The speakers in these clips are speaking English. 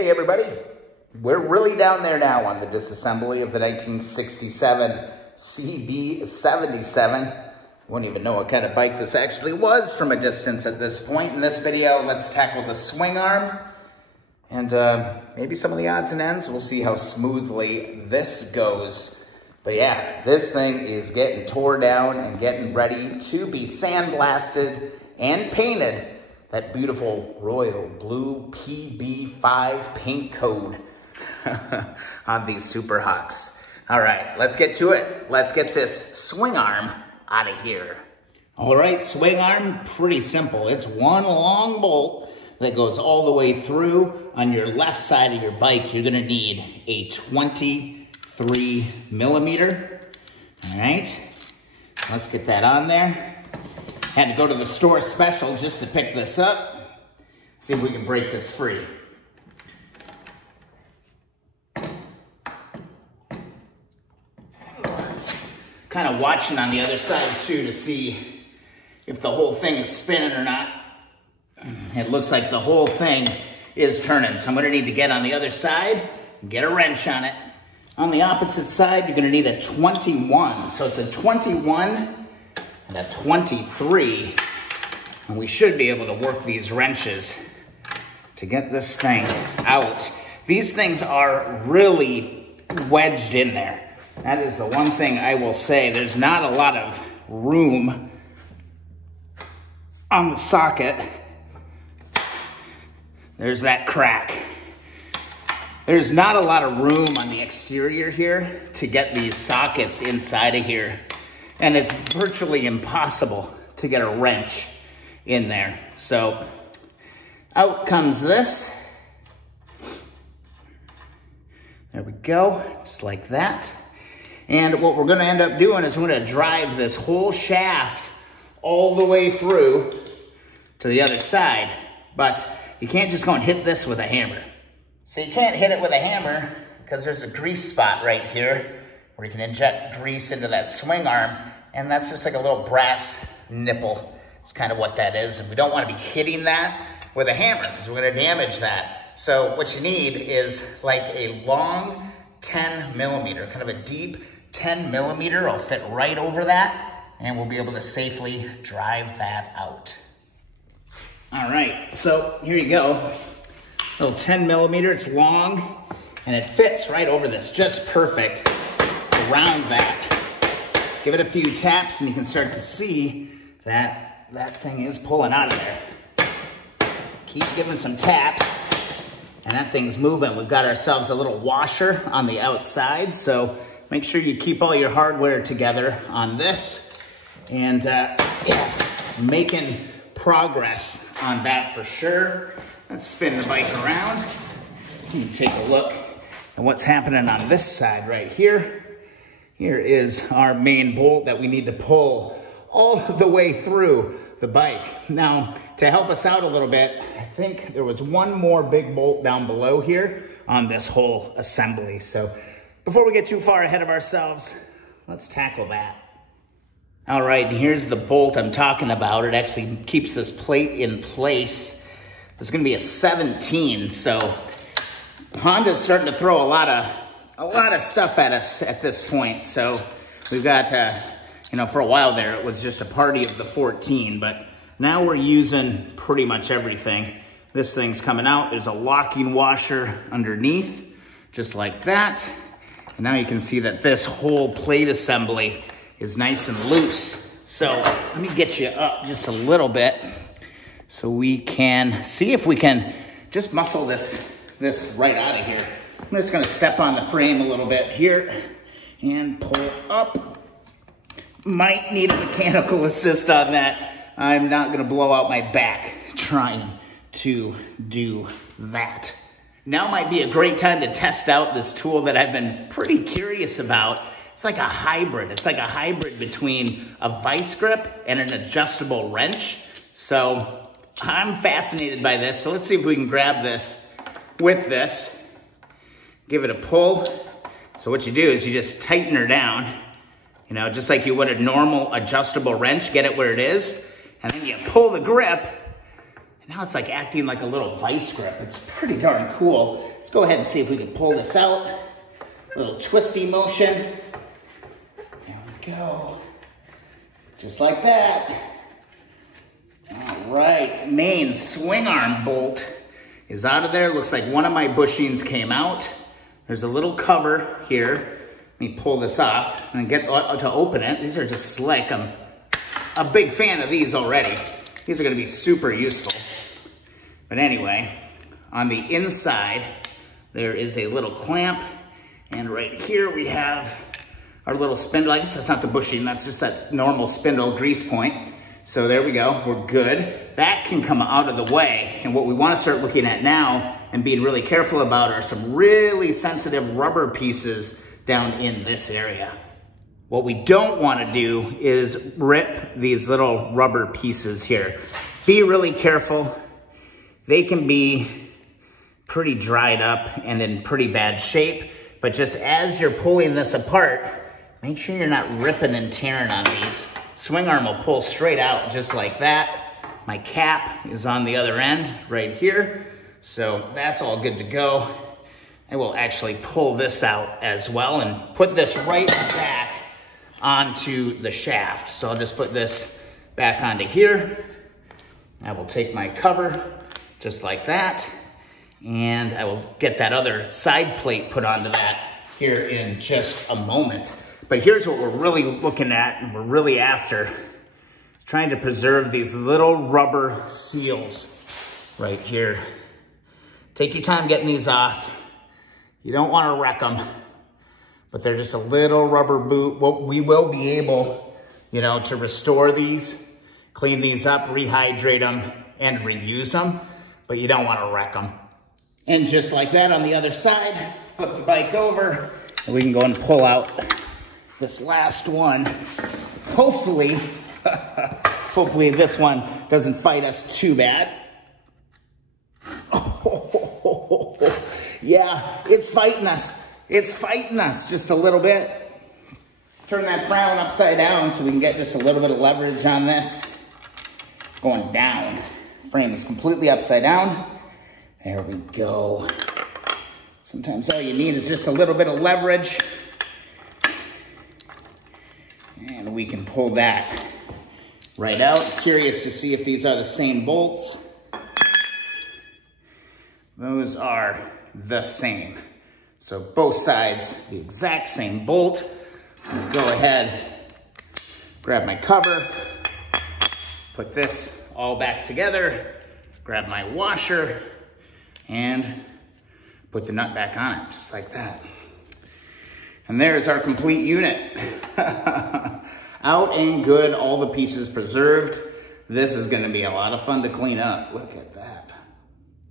Hey everybody, we're really down there now on the disassembly of the 1967 CB77. Wouldn't even know what kind of bike this actually was from a distance at this point. In this video, let's tackle the swing arm and maybe some of the odds and ends. We'll see how smoothly this goes. But yeah, this thing is getting tore down and getting ready to be sandblasted and painted. That beautiful royal blue PB5 paint code on these Super Hawks. All right, let's get to it. Let's get this swing arm out of here. All right, swing arm, pretty simple. It's one long bolt that goes all the way through. On your left side of your bike, you're gonna need a 23 millimeter. All right, let's get that on there. Had to go to the store special just to pick this up. See if we can break this free. Kind of watching on the other side too to see if the whole thing is spinning or not. It looks like the whole thing is turning. So I'm gonna need to get on the other side and get a wrench on it. On the opposite side, you're gonna need a 21. So it's a 21 and a 23, and we should be able to work these wrenches to get this thing out. These things are really wedged in there. That is the one thing I will say. There's not a lot of room on the socket. There's that crack. There's not a lot of room on the exterior here to get these sockets inside of here. And it's virtually impossible to get a wrench in there. So out comes this. There we go, just like that. And what we're gonna end up doing is we're gonna drive this whole shaft all the way through to the other side. But you can't just go and hit this with a hammer. So you can't hit it with a hammer because there's a grease spot right here where you can inject grease into that swing arm, and that's just like a little brass nipple. It's kind of what that is, and we don't want to be hitting that with a hammer because we're going to damage that. So what you need is like a long 10 millimeter, kind of a deep 10 millimeter. I'll fit right over that, and we'll be able to safely drive that out. All right, so here you go. Little 10 millimeter, it's long, and it fits right over this, just perfect around that. Give it a few taps and you can start to see that that thing is pulling out of there. Keep giving some taps and that thing's moving. We've got ourselves a little washer on the outside, so make sure you keep all your hardware together on this, and yeah, making progress on that for sure. Let's spin the bike around and take a look at what's happening on this side right here. Here is our main bolt that we need to pull all the way through the bike. Now, to help us out a little bit, I think there was one more big bolt down below here on this whole assembly. So before we get too far ahead of ourselves, let's tackle that. All right, and here's the bolt I'm talking about. It actually keeps this plate in place. This is gonna be a 17, so Honda's starting to throw a lot of stuff at us at this point. So we've got, you know, for a while there, it was just a party of the 14, but now we're using pretty much everything. This thing's coming out. There's a locking washer underneath, just like that. And now you can see that this whole plate assembly is nice and loose. So let me get you up just a little bit so we can see if we can just muscle this right out of here. I'm just gonna step on the frame a little bit here and pull up. Might need a mechanical assist on that. I'm not gonna blow out my back trying to do that. Now might be a great time to test out this tool that I've been pretty curious about. It's like a hybrid. It's like a hybrid between a vice grip and an adjustable wrench. So I'm fascinated by this. So let's see if we can grab this with this. Give it a pull. So what you do is you just tighten her down, you know, just like you would a normal adjustable wrench, get it where it is, and then you pull the grip, and now it's like acting like a little vice grip. It's pretty darn cool. let's go ahead and see if we can pull this out. Little twisty motion. There we go. Just like that. All right, main swing arm bolt is out of there. Looks like one of my bushings came out. There's a little cover here. Let me pull this off and get to open it. These are just slick. I'm a big fan of these already. These are gonna be super useful. But anyway, on the inside, there is a little clamp. And right here we have our little spindle. I guess that's not the bushing, that's just that normal spindle grease point. So there we go, we're good. That can come out of the way. And what we wanna start looking at now and being really careful about are some really sensitive rubber pieces down in this area. What we don't wanna do is rip these little rubber pieces here. Be really careful. They can be pretty dried up and in pretty bad shape, but just as you're pulling this apart, make sure you're not ripping and tearing on these. Swing arm will pull straight out just like that. My cap is on the other end right here, so that's all good to go. I will actually pull this out as well and put this right back onto the shaft. So I'll just put this back onto here. I will take my cover just like that, and I will get that other side plate put onto that here in just a moment. But here's what we're really looking at and we're really after. Trying to preserve these little rubber seals right here. Take your time getting these off. You don't want to wreck them, but they're just a little rubber boot. Well, we will be able, you know, to restore these, clean these up, rehydrate them, and reuse them, but you don't want to wreck them. And just like that on the other side, flip the bike over, and we can go and pull out this last one. Hopefully, hopefully this one doesn't fight us too bad. Oh, yeah, it's fighting us. It's fighting us just a little bit. Turn that frown upside down so we can get just a little bit of leverage on this. Going down. Frame is completely upside down. There we go. Sometimes all you need is just a little bit of leverage. And we can pull that right out. Curious to see if these are the same bolts. Those are the same. So both sides, the exact same bolt. I'll go ahead, grab my cover, put this all back together, grab my washer, and put the nut back on it, just like that. And there's our complete unit. Out and good, all the pieces preserved. This is gonna be a lot of fun to clean up. Look at that.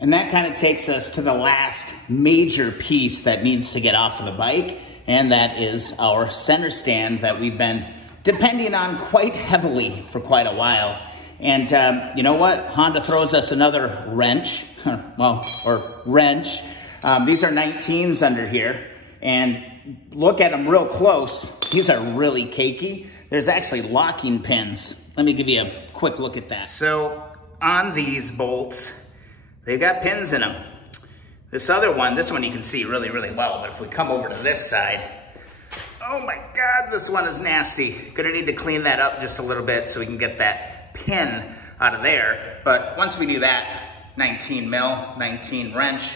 And that kind of takes us to the last major piece that needs to get off of the bike, and that is our center stand that we've been depending on quite heavily for quite a while. And you know what? Honda throws us another wrench, or wrench. These are 19s under here, and look at them real close. These are really cakey. There's actually locking pins. Let me give you a quick look at that. So on these bolts, they've got pins in them. This one you can see really, really well, but if we come over to this side, oh my God, this one is nasty. Gonna need to clean that up just a little bit so we can get that pin out of there. But once we do that, 19 mil, 19 wrench,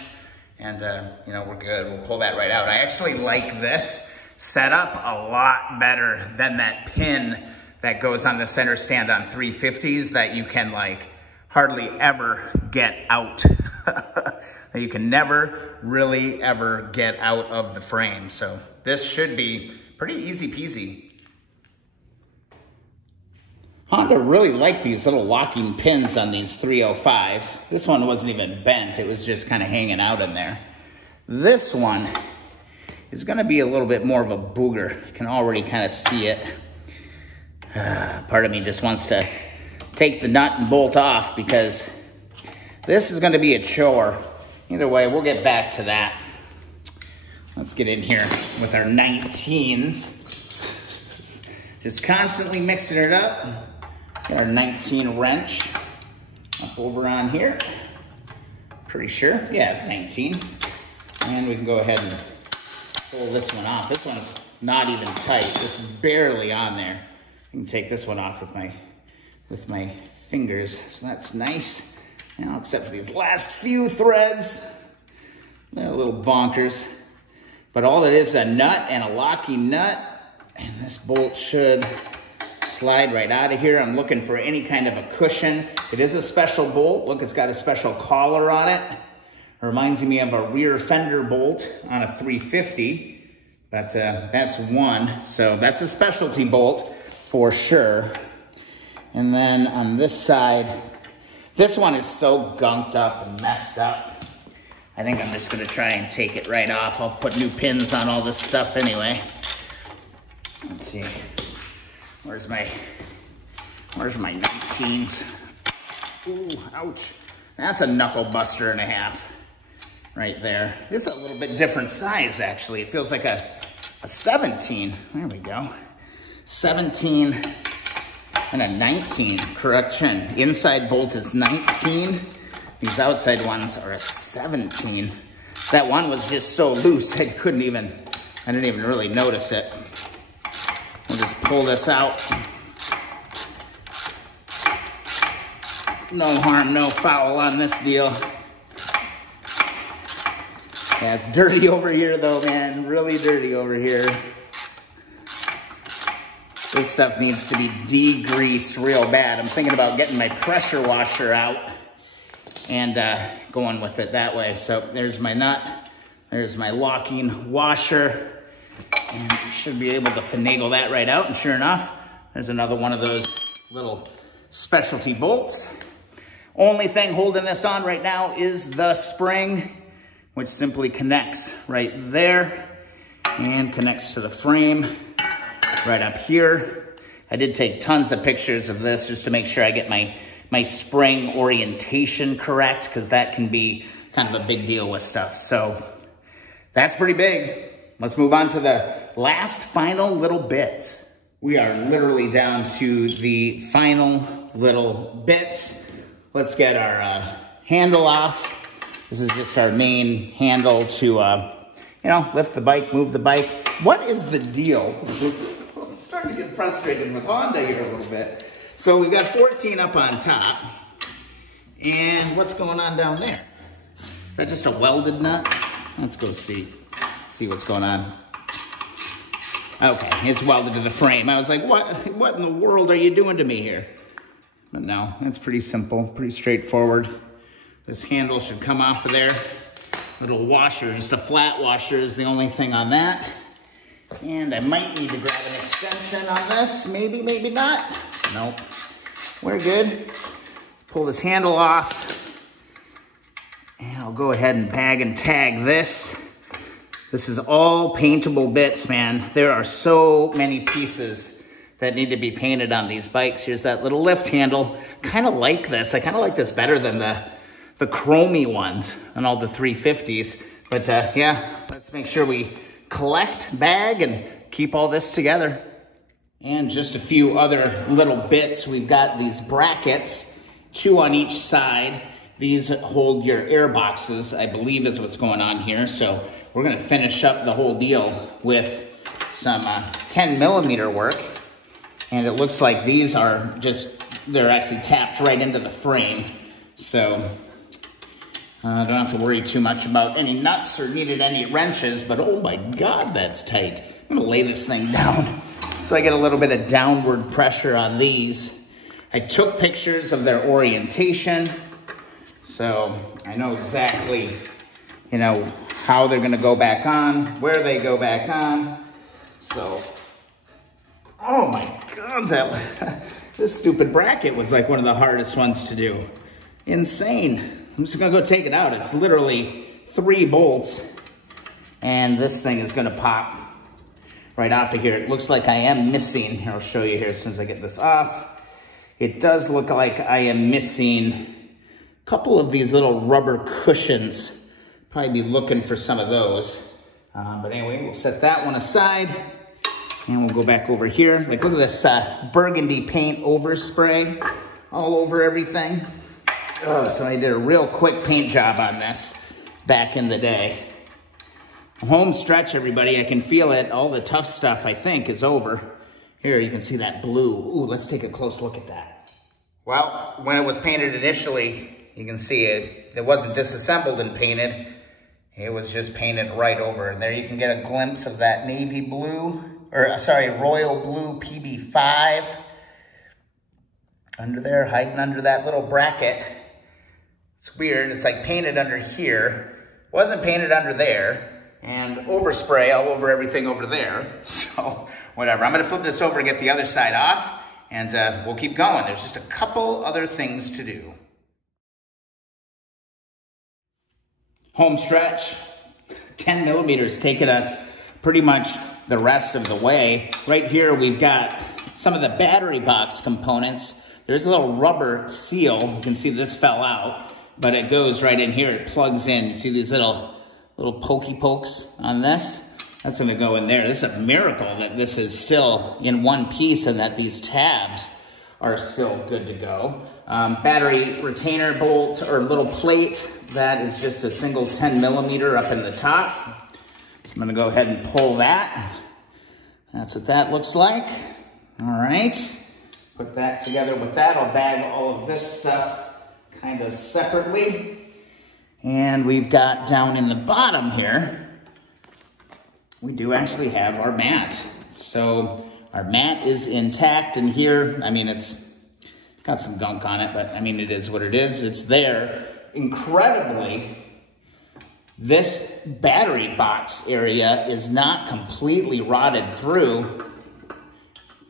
and you know, we're good. We'll pull that right out. I actually like this setup a lot better than that pin that goes on the center stand on 350s that you can like hardly ever get out. You can never really ever get out of the frame. So this should be pretty easy peasy. Honda really liked these little locking pins on these 305s. This one wasn't even bent. It was just kind of hanging out in there. This one is gonna be a little bit more of a booger. You can already kind of see it. Part of me just wants to take the nut and bolt off because this is gonna be a chore. Either way, we'll get back to that. Let's get in here with our 19s. Just constantly mixing it up. Get our 19 wrench up over on here. Pretty sure, yeah, it's 19. And we can go ahead and pull this one off. This one's not even tight. This is barely on there. I can take this one off with my fingers. So that's nice. Now, except for these last few threads. They're a little bonkers. But all it is a nut and a locking nut. And this bolt should slide right out of here. I'm looking for any kind of a cushion. It is a special bolt. Look, it's got a special collar on it. It reminds me of a rear fender bolt on a 350. But that's one. So that's a specialty bolt for sure. And then on this side, this one is so gunked up and messed up. I think I'm just gonna try and take it right off. I'll put new pins on all this stuff anyway. Let's see, where's my 19s? Ooh, ouch. That's a knuckle buster and a half right there. This is a little bit different size actually. It feels like a 17, there we go. 17 and a 19, correction. Inside bolt is 19. These outside ones are a 17. That one was just so loose, I didn't even really notice it. We'll just pull this out. No harm, no foul on this deal. Yeah, it's dirty over here though, man. Really dirty over here. This stuff needs to be degreased real bad. I'm thinking about getting my pressure washer out and going with it that way. So there's my nut, there's my locking washer, and you should be able to finagle that right out. And sure enough, there's another one of those little specialty bolts. Only thing holding this on right now is the spring, which simply connects right there and connects to the frame right up here. I did take tons of pictures of this just to make sure I get my spring orientation correct, because that can be kind of a big deal with stuff. So that's pretty big. Let's move on to the last final little bits. We are literally down to the final little bits. Let's get our handle off. This is just our main handle to, you know, lift the bike, move the bike. What is the deal? I'm starting to get frustrated with Honda here a little bit. So we've got 14 up on top. And what's going on down there? Is that just a welded nut? Let's go see what's going on. Okay, it's welded to the frame. I was like, what in the world are you doing to me here? But no, it's pretty simple, pretty straightforward. This handle should come off of there. Little washer, just a flat washer is the only thing on that. And I might need to grab an extension on this. Maybe, maybe not. Nope, we're good. Let's pull this handle off. And I'll go ahead and bag and tag this. This is all paintable bits, man. There are so many pieces that need to be painted on these bikes. Here's that little lift handle. Kind of like this. I kind of like this better than the chromey ones on all the 350s. But yeah, let's make sure we collect, bag, and keep all this together. And just a few other little bits. We've got these brackets, 2 on each side. These hold your air boxes, I believe is what's going on here. So we're gonna finish up the whole deal with some 10mm work. And it looks like these are they're actually tapped right into the frame. So I don't have to worry too much about any nuts or needed any wrenches, but oh my God, that's tight. I'm gonna lay this thing down so I get a little bit of downward pressure on these. I took pictures of their orientation, so I know exactly, you know, how they're gonna go back on, where they go back on. So, oh my God, this stupid bracket was like one of the hardest ones to do. Insane. I'm just gonna go take it out. It's literally 3 bolts, and this thing is gonna pop right off of here. It looks like I am missing, here, I'll show you here as soon as I get this off. It does look like I am missing a couple of these little rubber cushions. Probably be looking for some of those. But anyway, we'll set that one aside, and we'll go back over here. Like, look at this burgundy paint overspray all over everything. Oh, so I did a real quick paint job on this back in the day. Home stretch, everybody. I can feel it. All the tough stuff, I think, is over. Here, you can see that blue. Ooh, let's take a close look at that. Well, when it was painted initially, you can see it wasn't disassembled and painted. It was just painted right over. And there you can get a glimpse of that navy blue, or sorry, royal blue PB5 under there, hiding under that little bracket. It's weird. It's like painted under here. Wasn't painted under there. And overspray all over everything over there. So whatever. I'm going to flip this over and get the other side off, and we'll keep going. There's just a couple other things to do. Home stretch, 10 millimeters, taking us pretty much the rest of the way. Right here, we've got some of the battery box components. There's a little rubber seal. You can see this fell out, but it goes right in here. It plugs in. You see these little pokey pokes on this? That's going to go in there. This is a miracle that this is still in one piece and that these tabs are still good to go. Battery retainer bolt or little plate, that is just a single 10 millimeter up in the top. So I'm going to go ahead and pull that. That's what that looks like. All right. Put that together with that. I'll bag all of this stuff kind of separately. And we've got down in the bottom here, we do actually have our mat. So our mat is intact, and here, I mean, it's got some gunk on it, but I mean, it is what it is. It's there. Incredibly, this battery box area is not completely rotted through.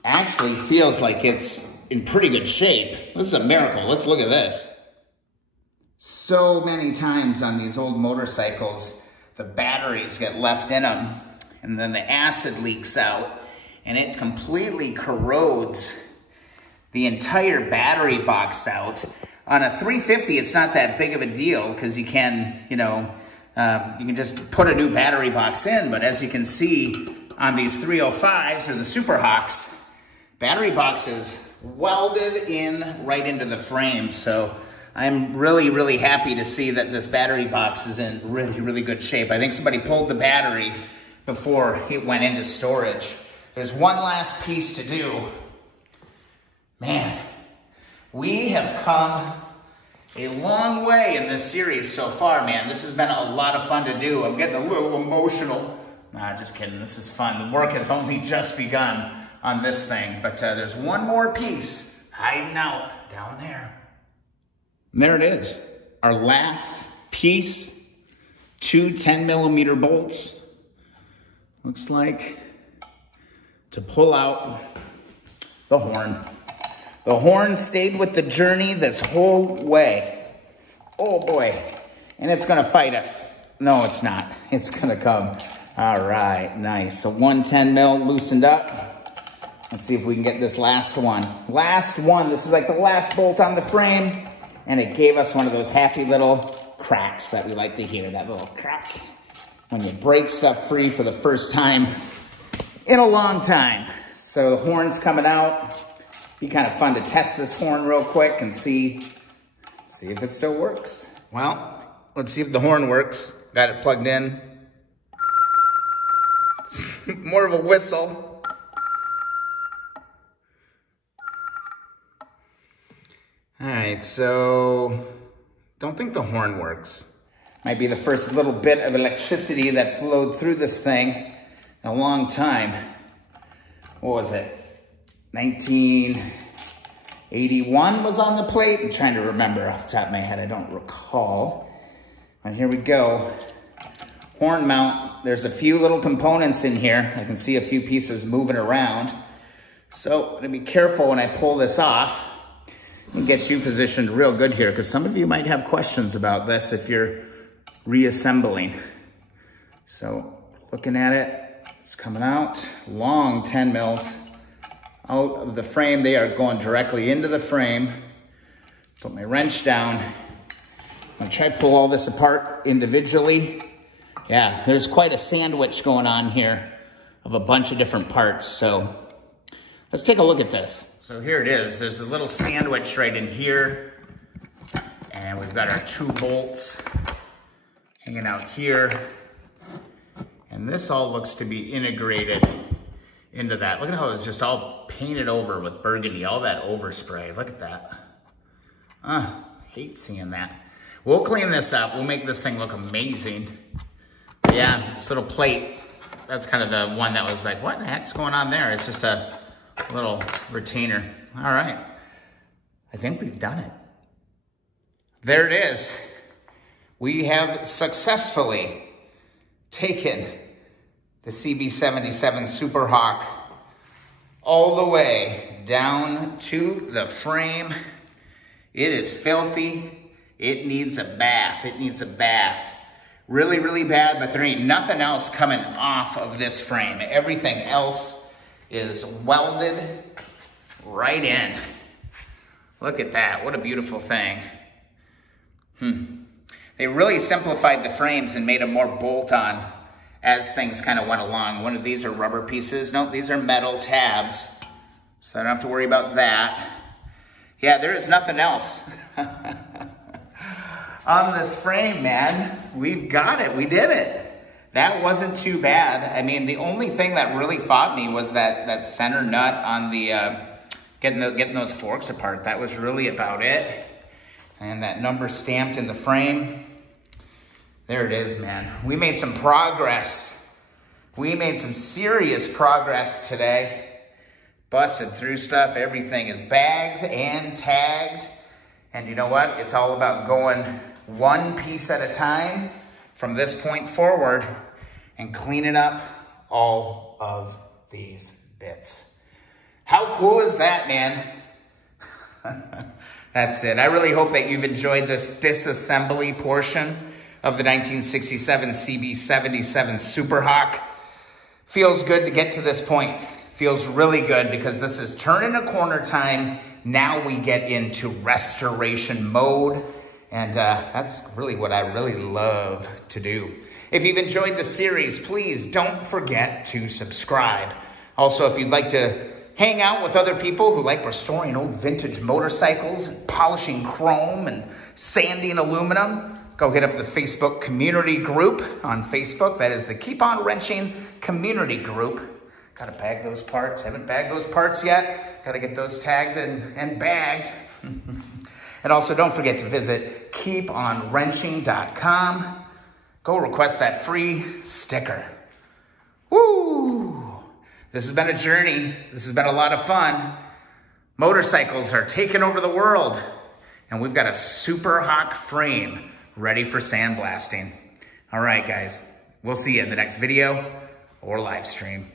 Actually feels like it's in pretty good shape. This is a miracle. Let's look at this. So many times on these old motorcycles, the batteries get left in them, and then the acid leaks out, and it completely corrodes the entire battery box out. On a 350, it's not that big of a deal because you can, you can just put a new battery box in, but as you can see on these 305s or the Super Hawks, battery boxes welded in right into the frame. So I'm really, really happy to see that this battery box is in really, really good shape. I think somebody pulled the battery before it went into storage. There's one last piece to do. Man, we have come a long way in this series so far, man. This has been a lot of fun to do. I'm getting a little emotional. Nah, just kidding. This is fun. The work has only just begun on this thing, but there's one more piece hiding out down there. And there it is, our last piece, 2 10 millimeter bolts. Looks like to pull out the horn. The horn stayed with the journey this whole way. Oh boy, and it's gonna fight us. No, it's not, it's gonna come. All right, nice, so 1 10 mil loosened up. Let's see if we can get this last one. Last one, this is like the last bolt on the frame. And it gave us one of those happy little cracks that we like to hear, that little crack. When you break stuff free for the first time in a long time. So the horn's coming out. Be kind of fun to test this horn real quick and see if it still works. Well, let's see if the horn works. Got it plugged in. More of a whistle. All right, so don't think the horn works. Might be the first little bit of electricity that flowed through this thing in a long time. What was it? 1981 was on the plate. I'm trying to remember off the top of my head. I don't recall. And here we go. Horn mount. There's a few little components in here. I can see a few pieces moving around. So I'm gonna be careful when I pull this off. It gets you positioned real good here because some of you might have questions about this if you're reassembling. So looking at it, it's coming out. Long 10 mils out of the frame. They are going directly into the frame. Put my wrench down. I'm gonna try to pull all this apart individually. Yeah, there's quite a sandwich going on here of a bunch of different parts. So let's take a look at this. So here it is. There's a little sandwich right in here. And we've got our 2 bolts hanging out here. And this all looks to be integrated into that. Look at how it's just all painted over with burgundy, all that overspray. Look at that. Hate seeing that. We'll clean this up. We'll make this thing look amazing. Yeah, this little plate, that's kind of the one that was like, what the heck's going on there? It's just a little retainer. All right. I think we've done it. There it is. We have successfully taken the CB77 Super Hawk all the way down to the frame. It is filthy. It needs a bath. It needs a bath. Really, really bad, but there ain't nothing else coming off of this frame. Everything else is welded right in. Look at that. What a beautiful thing. They really simplified the frames and made them more bolt-on as things kind of went along. One of these are rubber pieces. No, these are metal tabs. So I don't have to worry about that. Yeah, there is nothing else on this frame, man. We've got it. We did it. That wasn't too bad. I mean, the only thing that really fought me was that center nut on the getting those forks apart. That was really about it. And that number stamped in the frame. There it is, man. We made some progress. We made some serious progress today. Busted through stuff. Everything is bagged and tagged. And you know what? It's all about going one piece at a time from this point forward and cleaning up all of these bits. How cool is that, man? That's it. I really hope that you've enjoyed this disassembly portion of the 1967 CB77 Super Hawk. Feels good to get to this point. Feels really good because this is turning a corner time. Now we get into restoration mode. And that's really what I really love to do. If you've enjoyed the series, please don't forget to subscribe. Also, if you'd like to hang out with other people who like restoring old vintage motorcycles, and polishing chrome and sanding aluminum, go hit up the Facebook community group on Facebook. That is the Keep On Wrenching community group. Got to bag those parts. Haven't bagged those parts yet. Got to get those tagged and bagged. And also don't forget to visit keeponwrenching.com. Go request that free sticker. Woo! This has been a journey. This has been a lot of fun. Motorcycles are taking over the world. And we've got a Super Hawk frame ready for sandblasting. All right, guys. We'll see you in the next video or live stream.